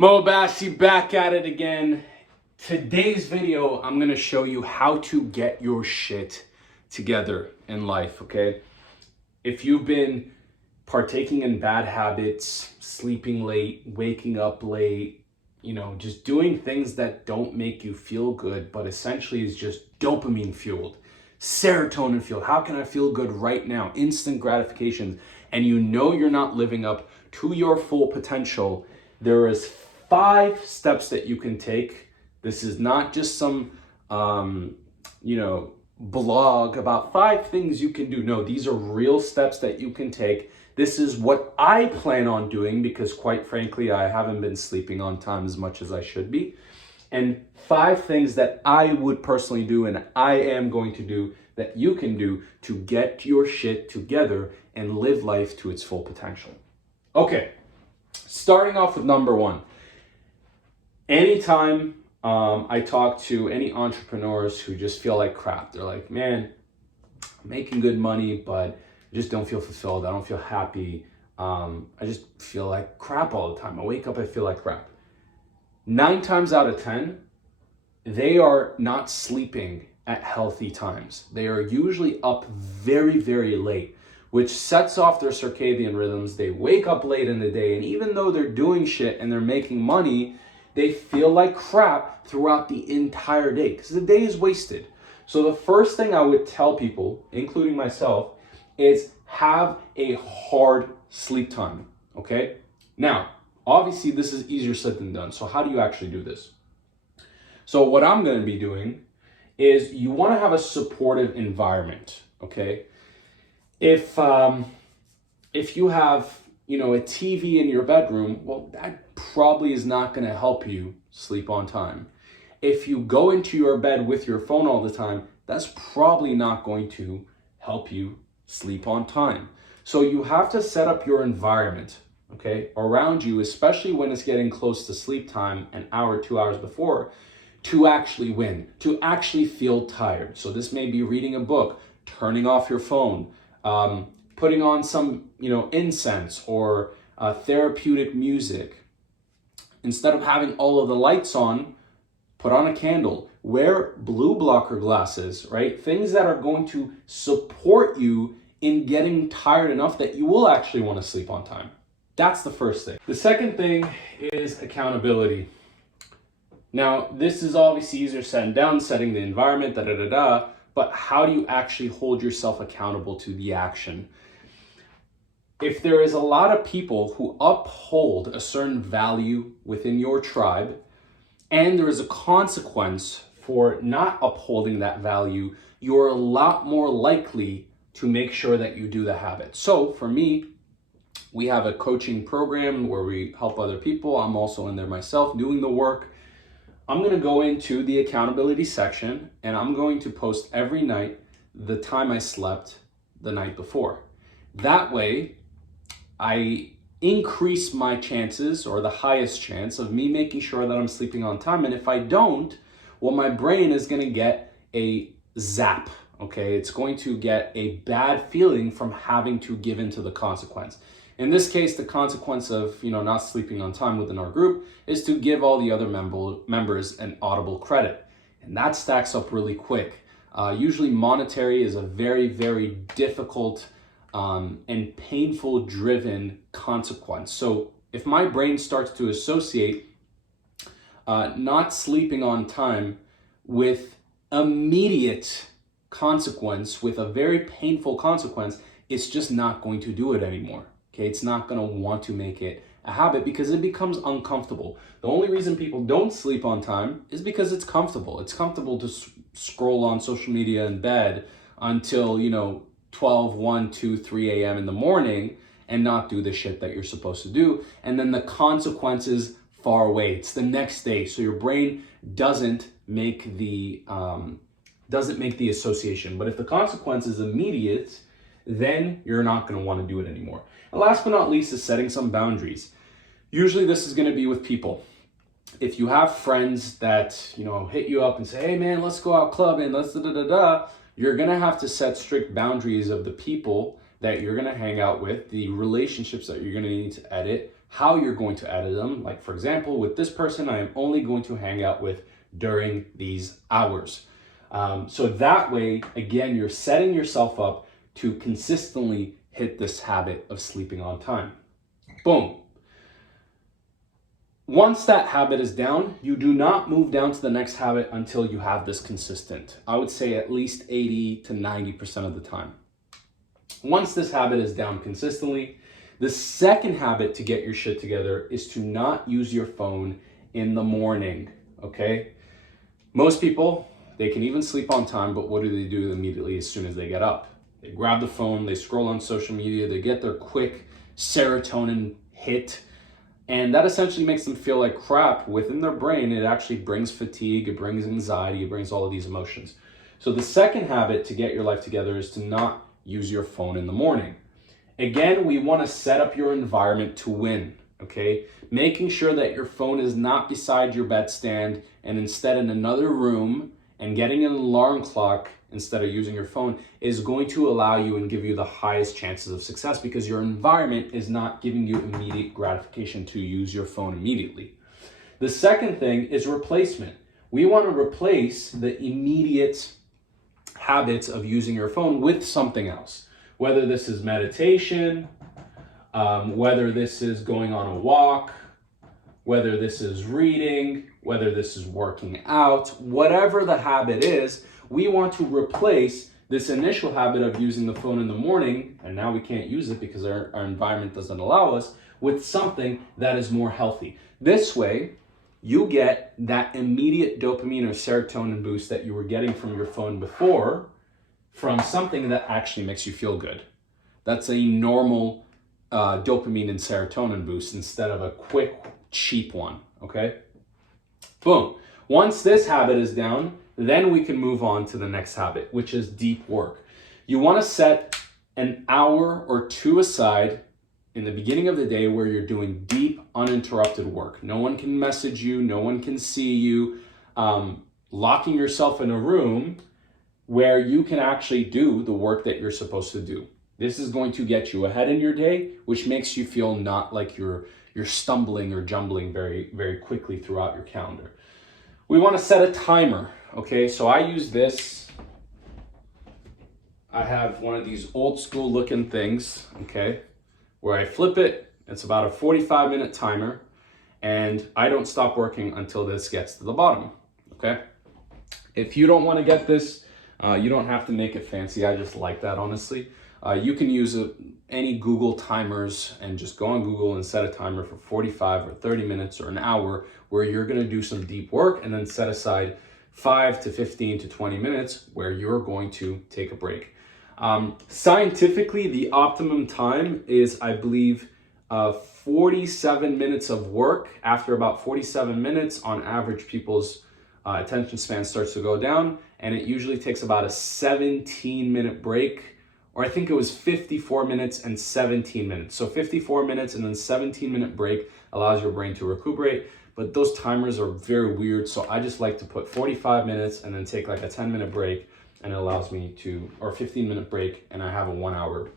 Moe Abbassi back at it again. Today's video, I'm gonna show you how to get your shit together in life, okay? If you've been partaking in bad habits, sleeping late, waking up late, just doing things that don't make you feel good, but essentially is just dopamine fueled, serotonin fueled. How can I feel good right now? Instant gratification. And you're not living up to your full potential. There is 5 steps that you can take. This is not just some, blog about 5 things you can do. No, these are real steps that you can take. This is what I plan on doing because, quite frankly, I haven't been sleeping on time as much as I should be. And 5 things that I would personally do and I am going to do that you can do to get your shit together and live life to its full potential. Okay, starting off with number 1. Anytime I talk to any entrepreneurs who just feel like crap, they're like, man, I'm making good money, but I just don't feel fulfilled. I don't feel happy. I just feel like crap all the time. I wake up, I feel like crap. 9 times out of 10, they are not sleeping at healthy times. They are usually up very, very late, which sets off their circadian rhythms. They wake up late in the day, and even though they're doing shit and they're making money, they feel like crap throughout the entire day because the day is wasted. So the first thing I would tell people, including myself, is have a hard sleep time, okay? Now, obviously this is easier said than done. So how do you actually do this? So what I'm going to be doing is you want to have a supportive environment, okay? If you have, a TV in your bedroom, well, that probably is not going to help you sleep on time. If you go into your bed with your phone all the time, that's probably not going to help you sleep on time. So you have to set up your environment, okay, around you, especially when it's getting close to sleep time, an hour, 2 hours before, to actually win, to actually feel tired. So this may be reading a book, turning off your phone, putting on some, incense or therapeutic music. Instead of having all of the lights on, put on a candle, wear blue blocker glasses, right? Things that are going to support you in getting tired enough that you will actually want to sleep on time. That's the first thing. The second thing is accountability. Now, this is obviously easier said than done, setting the environment, but how do you actually hold yourself accountable to the action? If there is a lot of people who uphold a certain value within your tribe, and there is a consequence for not upholding that value, you're a lot more likely to make sure that you do the habit. So for me, we have a coaching program where we help other people. I'm also in there myself doing the work. I'm going to go into the accountability section and I'm going to post every night the time I slept the night before. That way, I increase my chances, or the highest chance, of me making sure that I'm sleeping on time. And if I don't, well, my brain is going to get a zap, okay? It's going to get a bad feeling from having to give in to the consequence. In this case, the consequence of, not sleeping on time within our group is to give all the other members an audible credit. And that stacks up really quick. Usually monetary is a very, very difficult and painful driven consequence. So if my brain starts to associate not sleeping on time with immediate consequence, with a very painful consequence, it's just not going to do it anymore. Okay, it's not going to want to make it a habit because it becomes uncomfortable. The only reason people don't sleep on time is because it's comfortable. It's comfortable to scroll on social media in bed until, 12, 1, 2, 3 a.m. in the morning and not do the shit that you're supposed to do. And then the consequences far away. It's the next day. So your brain doesn't make the association. But if the consequence is immediate, then you're not going to want to do it anymore. And last but not least is setting some boundaries. Usually this is going to be with people. If you have friends that, hit you up and say, hey man, let's go out clubbing, let's you're going to have to set strict boundaries of the people that you're going to hang out with, the relationships that you're going to need to edit, how you're going to edit them. Like for example, with this person, I am only going to hang out with during these hours. So that way, again, you're setting yourself up to consistently hit this habit of sleeping on time. Boom. Once that habit is down, you do not move down to the next habit until you have this consistent. I would say at least 80 to 90% of the time. Once this habit is down consistently, the second habit to get your shit together is to not use your phone in the morning, okay? Most people, they can even sleep on time, but what do immediately as soon as they get up? They grab the phone, they scroll on social media, they get their quick serotonin hit, and that essentially makes them feel like crap within their brain. It actually brings fatigue, it brings anxiety, it brings all of these emotions. So the second habit to get your life together is to not use your phone in the morning. Again, we want to set up your environment to win, okay? Making sure that your phone is not beside your bedstand and instead in another room, and getting an alarm clock instead of using your phone is going to allow you and give you the highest chances of success, because your environment is not giving you immediate gratification to use your phone immediately. The second thing is replacement. We want to replace the immediate habits of using your phone with something else. Whether this is meditation, whether this is going on a walk, whether this is reading, whether this is working out, whatever the habit is, we want to replace this initial habit of using the phone in the morning, and now we can't use it because our environment doesn't allow us, with something that is more healthy. This way, you get that immediate dopamine or serotonin boost that you were getting from your phone before, from something that actually makes you feel good. That's a normal dopamine and serotonin boost instead of a quick, cheap one, okay? Boom. Once this habit is down, then we can move on to the next habit, which is deep work. You want to set an hour or two aside in the beginning of the day where you're doing deep, uninterrupted work. No one can message you, no one can see you. Locking yourself in a room where you can actually do the work that you're supposed to do. This is going to get you ahead in your day, which makes you feel not like you're stumbling or jumbling very, very quickly throughout your calendar. We want to set a timer, okay? So I use this. I have one of these old school looking things, okay, where I flip it. It's about a 45-minute timer, and I don't stop working until this gets to the bottom, okay? If you don't want to get this, you don't have to make it fancy. I just like that, honestly. You can use any Google timers and just go on Google and set a timer for 45 or 30 minutes or an hour where you're going to do some deep work, and then set aside 5 to 15 to 20 minutes where you're going to take a break. Scientifically, the optimum time is, I believe, 47 minutes of work. After about 47 minutes, on average, people's attention span starts to go down, and it usually takes about a 17-minute break, or I think it was 54 minutes and 17 minutes. So 54 minutes and then 17-minute break allows your brain to recuperate, but those timers are very weird, so I just like to put 45 minutes and then take like a 10-minute break, and it allows me to, or 15-minute break, and I have a 1 hour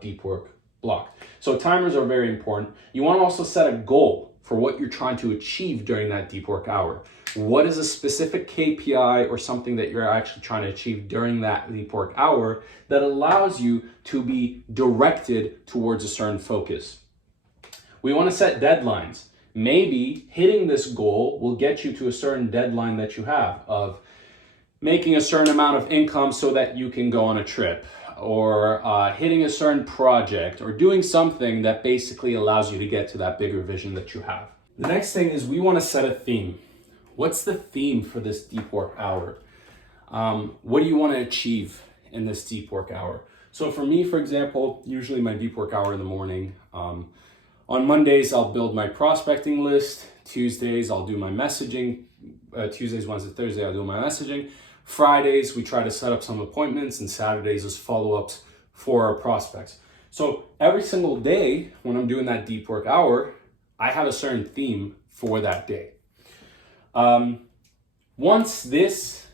deep work block. So timers are very important. You want to also set a goal for what you're trying to achieve during that deep work hour. What is a specific KPI or something that you're actually trying to achieve during that deep work hour that allows you to be directed towards a certain focus? We want to set deadlines. Maybe hitting this goal will get you to a certain deadline that you have of making a certain amount of income so that you can go on a trip, or hitting a certain project, or doing something that basically allows you to get to that bigger vision that you have. The next thing is we want to set a theme. What's the theme for this deep work hour? What do you want to achieve in this deep work hour? So for me, for example, usually my deep work hour in the morning, on Mondays, I'll build my prospecting list. Tuesdays, I'll do my messaging. Tuesdays, Wednesdays, Thursday, I'll do my messaging. Fridays, we try to set up some appointments, and Saturdays is follow-ups for our prospects. So every single day when I'm doing that deep work hour, I have a certain theme for that day. Once this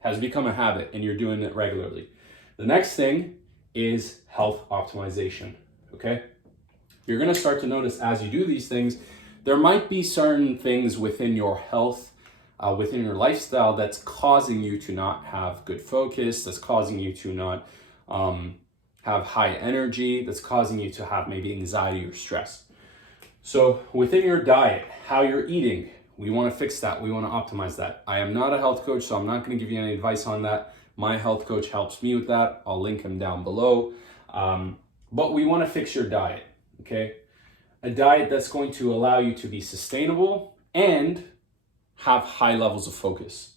has become a habit and you're doing it regularly, the next thing is health optimization, okay? you're going to start to notice as you do these things, there might be certain things within your health, within your lifestyle that's causing you to not have good focus, that's causing you to not have high energy, that's causing you to have maybe anxiety or stress. So within your diet, how you're eating, we want to fix that. We want to optimize that. I am not a health coach, so I'm not going to give you any advice on that. My health coach helps me with that. I'll link him down below. But we want to fix your diet, okay? A diet that's going to allow you to be sustainable and have high levels of focus.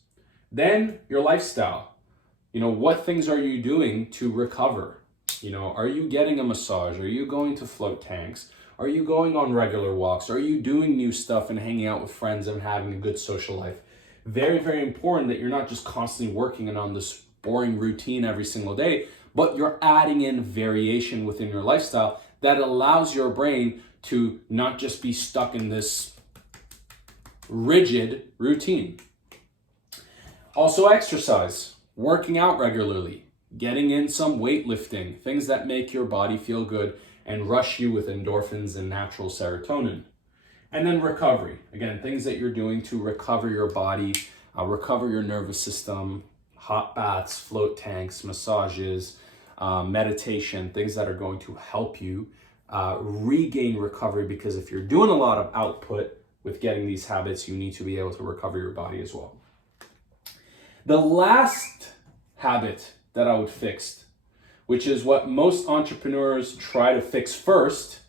Then your lifestyle. What things are you doing to recover? Are you getting a massage? Are you going to float tanks? Are you going on regular walks? Are you doing new stuff and hanging out with friends and having a good social life? Very, very important that you're not just constantly working on this boring routine every single day, but you're adding in variation within your lifestyle that allows your brain to not just be stuck in this rigid routine. Also exercise, working out regularly, getting in some weightlifting, things that make your body feel good and rush you with endorphins and natural serotonin. And then recovery, again, things that you're doing to recover your body, recover your nervous system, hot baths, float tanks, massages, meditation, things that are going to help you regain recovery, because if you're doing a lot of output with getting these habits, you need to be able to recover your body as well. The last habit that I would fix, which is what most entrepreneurs try to fix first,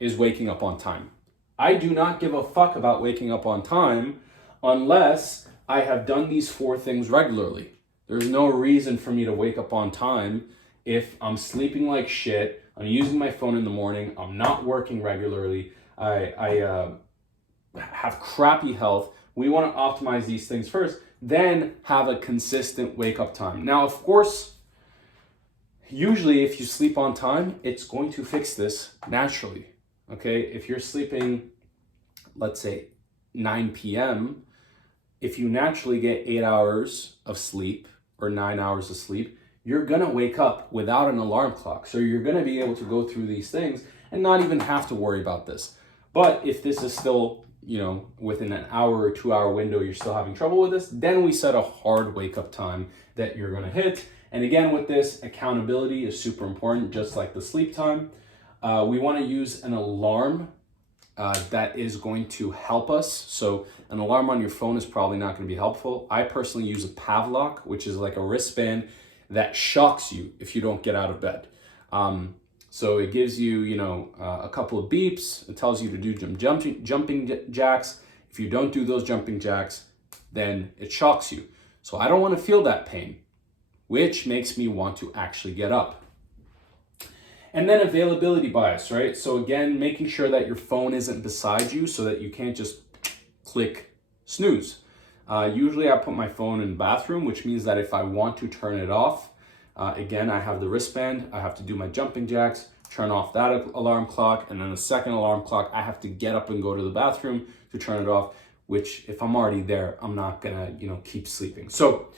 is waking up on time. I do not give a fuck about waking up on time unless I have done these 4 things regularly. There's no reason for me to wake up on time if I'm sleeping like shit, I'm using my phone in the morning, I'm not working regularly, I have crappy health. We want to optimize these things first, then have a consistent wake up time. Now, of course, usually if you sleep on time, it's going to fix this naturally, okay? If you're sleeping, let's say 9 p.m., if you naturally get 8 hours of sleep or 9 hours of sleep, you're gonna wake up without an alarm clock. So you're gonna be able to go through these things and not even have to worry about this. But if this is still, within an hour or 2 hour window, you're still having trouble with this, then we set a hard wake up time that you're gonna hit. And again, with this, accountability is super important, just like the sleep time. We wanna use an alarm that is going to help us. So an alarm on your phone is probably not going to be helpful. I personally use a Pavlok, which is like a wristband that shocks you if you don't get out of bed. So it gives you, a couple of beeps. It tells you to do jumping jacks. If you don't do those jumping jacks, then it shocks you. So I don't want to feel that pain, which makes me want to actually get up. And then availability bias, right? So again, making sure that your phone isn't beside you so that you can't just click snooze. Usually I put my phone in the bathroom, which means that if I want to turn it off, again, I have the wristband, I have to do my jumping jacks, turn off that alarm clock, and then the second alarm clock, I have to get up and go to the bathroom to turn it off, which if I'm already there, I'm not gonna, keep sleeping. So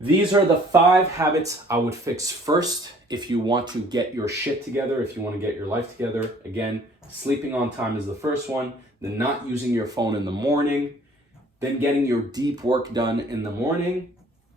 these are the 5 habits I would fix first if you want to get your shit together, if you want to get your life together. Again, sleeping on time is the first one, then not using your phone in the morning, then getting your deep work done in the morning,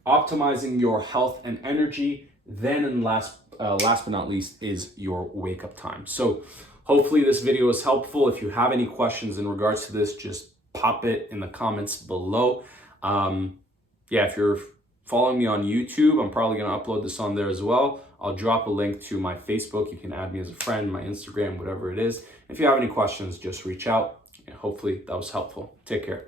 optimizing your health and energy, then and last but not least is your wake up time. So hopefully this video is helpful. If you have any questions in regards to this, just pop it in the comments below. If you're following me on YouTube, I'm probably going to upload this on there as well. I'll drop a link to my Facebook. You can add me as a friend, my Instagram, whatever it is. If you have any questions, just reach out. And hopefully that was helpful. Take care.